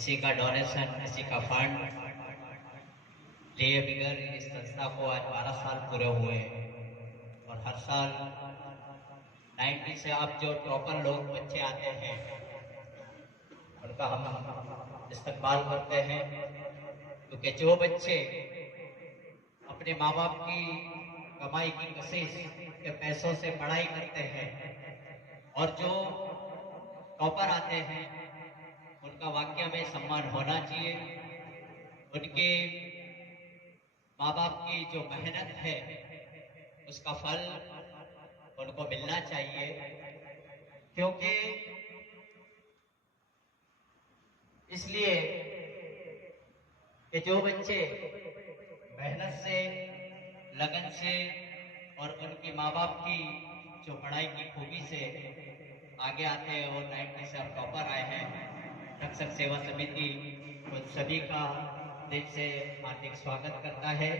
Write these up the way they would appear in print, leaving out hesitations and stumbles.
किसी का डोनेशन, किसी का फंड लिए बगैर इस संस्था को आज 12 साल पूरे हुए हैं। और हर साल 90 से आप जो टॉपर लोग बच्चे आते हैं उनका हम इस्तेमाल करते हैं, क्योंकि जो बच्चे अपने माँ बाप की कमाई की कशिश के पैसों से पढ़ाई करते हैं और जो टॉपर आते हैं उनका वाकई में सम्मान होना चाहिए। उनके माँ बाप की जो मेहनत है उसका फल उनको मिलना चाहिए, क्योंकि इसलिए कि जो बच्चे मेहनत से, लगन से और उनकी माँ बाप की जो पढ़ाई की खूबी से आगे आते हैं और 90 से अब टॉपर आए हैं, रक्षक सेवा समिति उन सभी का दिल से हार्दिक स्वागत करता है।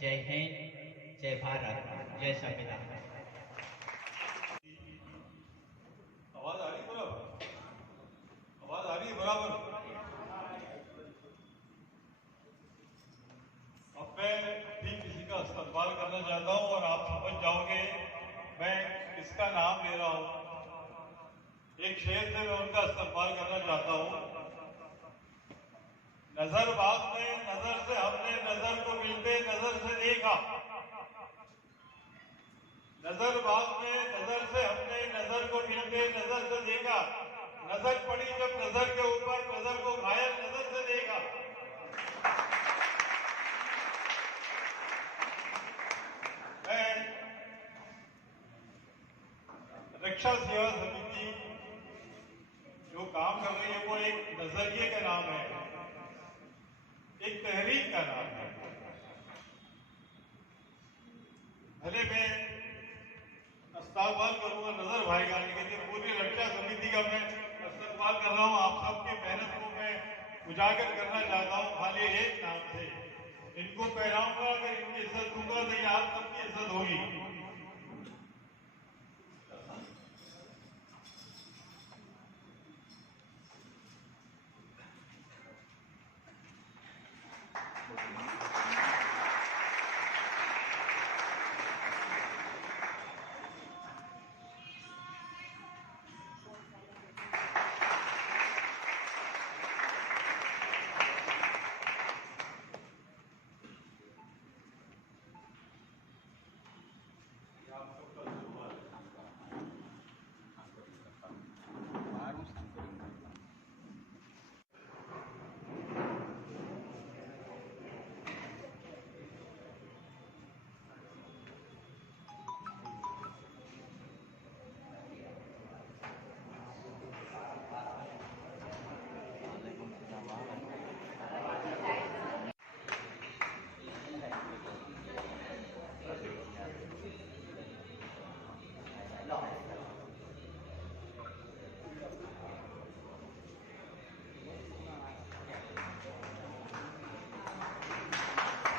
जय हिंद, जय भारत, जय संविधान। आवाज आ रही है बराबर? आवाज आ रही है बराबर? अब मैं भी किसी का इस्तेमाल करना चाहता हूं और आप समझ जाओगे मैं किसका नाम ले रहा हूं। एक शेर से मैं उनका इस्तेमाल करना चाहता हूं। नजर बाग में नजर से हमने नजर को मिलते नजर से देखा। नजर बाग में नजर से हमने नजर को मिलते नजर से देखा। नजर पड़ी जब नजर के ऊपर नजर को घायल नजर से देखा। मैं रक्षा सेवा समिति जो काम कर रही है वो एक नजरिए का नाम है, एक तहरीक का नाम है। भले मैं इस्तेमाल करूंगा नजर भाई का, लेकिन पूरी रक्षा समिति का मैं इस्तेमाल कर रहा हूं। आप सबकी मेहनत को मैं उजागर करना चाहता हूं खाली एक नाम से। इनको पहनाऊंगा, अगर इनकी इज्जत दूंगा तो ये आप सबकी इज्जत होगी।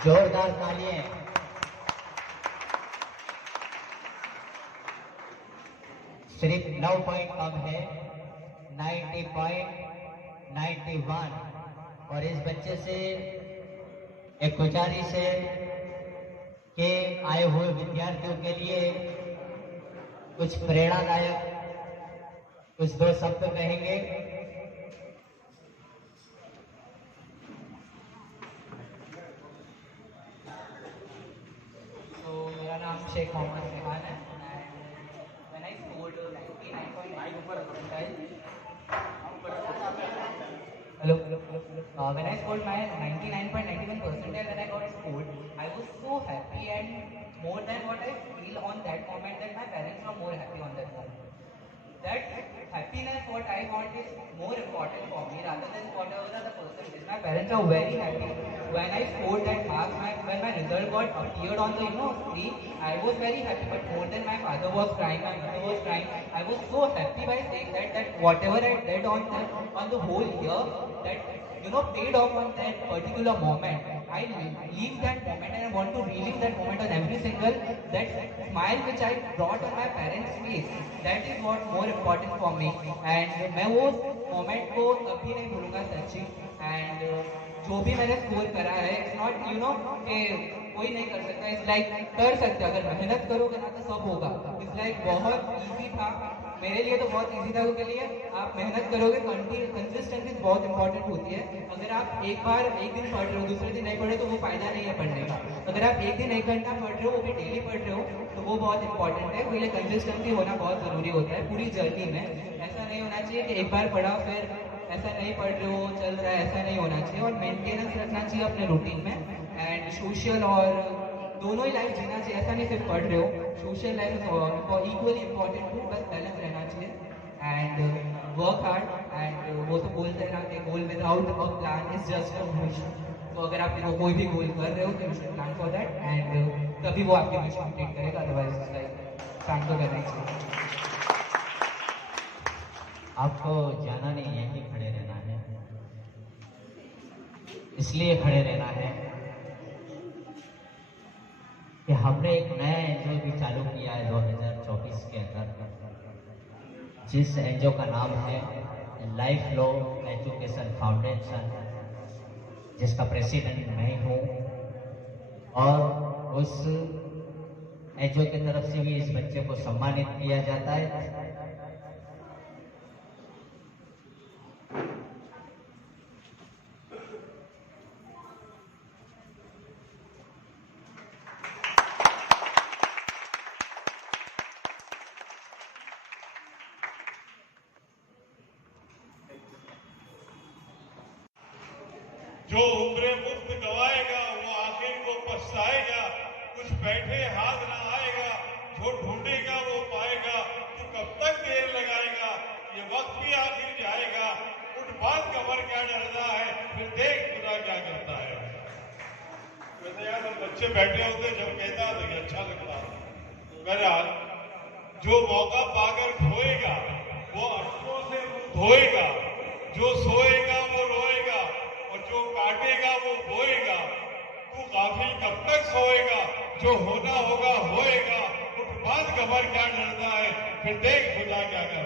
जोरदार तालियां। सिर्फ 9 पॉइंट कम है, 90.91। और इस बच्चे से एक गुजारिश है कि आए हुए विद्यार्थियों के लिए कुछ प्रेरणादायक कुछ दो शब्द कहेंगे। तो मेरा नाम शेख मोहम्मद रिहान है। When I scored 99.9 percentile, hello. When I scored my 99.91 percentile, when I got scored, I was so happy, and more than what I feel on that moment, that my parents were more happy on that moment. That happiness, what I want, is more important for me rather than whatever the percentage. My parents are very happy. When I scored that marks, when my result got appeared on the screen, I was very happy. But more than my father was crying, my mother was crying, I was so happy by saying that whatever I did on the whole year, that paid off on that particular moment. I leave that moment and I want to relive that moment on every single that smile which I brought on my parents' face. That is what more important for me. And मैं वो moment को कभी नहीं भूलूंगा सच्ची। And जो भी मैंने स्कोर करा है, इट्स नॉट यू नो कि कोई नहीं कर सकता, इट्स लाइक कर सकते, अगर मेहनत करोगे ना तो सब होगा। इट्स लाइक बहुत ईजी था मेरे लिए, तो बहुत ईजी था उनके लिए। आप मेहनत करोगे, कंसिस्टेंसी बहुत इंपॉर्टेंट होती है। अगर आप एक दिन पढ़ रहे हो, दूसरे दिन नहीं पढ़ रहे, तो वो फायदा नहीं है पढ़ने का। अगर आप एक दिन 1 घंटा पढ़ रहे हो, वो भी डेली पढ़ रहे हो, तो वो बहुत इंपॉर्टेंट है। उसके लिए कंसिस्टेंसी होना बहुत ज़रूरी होता है पूरी जर्नी में। ऐसा नहीं होना चाहिए कि एक बार पढ़ा फिर ऐसा नहीं पढ़ रहे हो, चल रहा है, ऐसा नहीं होना चाहिए। और मेंटेनेंस रखना चाहिए अपने रूटीन में। एंड सोशल और दोनों ही लाइफ जीना चाहिए, ऐसा नहीं सिर्फ पढ़ रहे हो, social life is equally important too, बस बैलेंस रहना चाहिए। And work hard. एंड वो तो बोलते हैं ना कि goal without a plan is just a wish. तो अगर आप कोई भी गोल कर रहे हो तो you should plan for that, and तभी वो आपकी विश कंप्लीट करेगा, अदरवाइज लाइक प्लान तो करना ही चाहिए। आपको जाना नहीं है कि खड़े रहना है, इसलिए खड़े रहना है कि हमने एक नया एनजीओ भी चालू किया है 2024 के अंदर, जिस एनजीओ का नाम है लाइफ लो एजुकेशन फाउंडेशन, जिसका प्रेसिडेंट मैं हूँ। और उस एनजीओ की तरफ से भी इस बच्चे को सम्मानित किया जाता है। जो उम्र मुफ्त गवाएगा वो आखिर को पछताएगा, कुछ बैठे हाथ ना आएगा, जो ढूंढेगा वो पाएगा, तू कब तक देर लगाएगा, ये वक्त भी आखिर जाएगा, उठ बात कमर क्या डरता है, फिर देख खुदा क्या करता है। वैसे यार हम बच्चे बैठे होते जब कहता तो ये अच्छा लगता। बहरहाल जो मौका पाकर खोएगा वो अश्कों से मुंह धोएगा, जो सोएगा वो रोएगा और जो काटेगा वो बोएगा। तू गाफिल कब तक सोएगा, जो होना होगा होएगा, उठ बात कमर क्या डरता है, फिर देख खुदा क्या करता है।